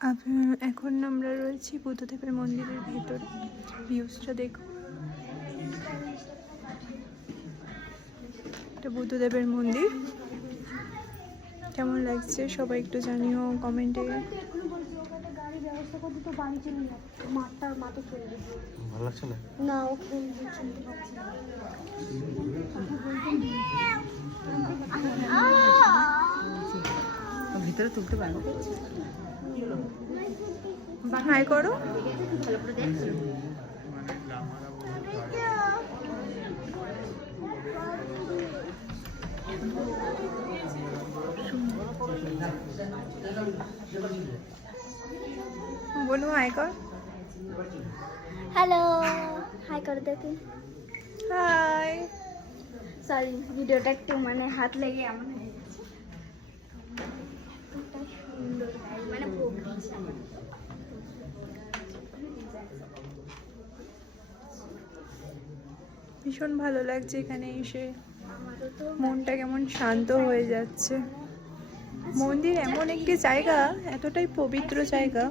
এখন আমরা রয়েছি বুদ্ধদেবের মন্দিরের ভেতর। ভিউজটা দেখো, এটা বুদ্ধদেবের মন্দির। কেমন লাগছে সবাই একটু জানিও কমেন্টে। ভালো লাগছে না? না ওকে চিনতে পারছি না। ভিতরে তুলতে পারবো? হাই করো। ভালো করে দেখ। বলো হাই কর। হ্যালো, হাই করে দেখি। হাই। সরি, ভিডিওটা একটু মানে হাত লেগে এমন হয়ে গেছে। সুন্দর মানে ভীষণ ভালো লাগছে এখানে এসে, আমারও তো মনটা কেমন শান্ত হয়ে যাচ্ছে। মন্দির এমন একটি জায়গা, এতটাই পবিত্র জায়গা।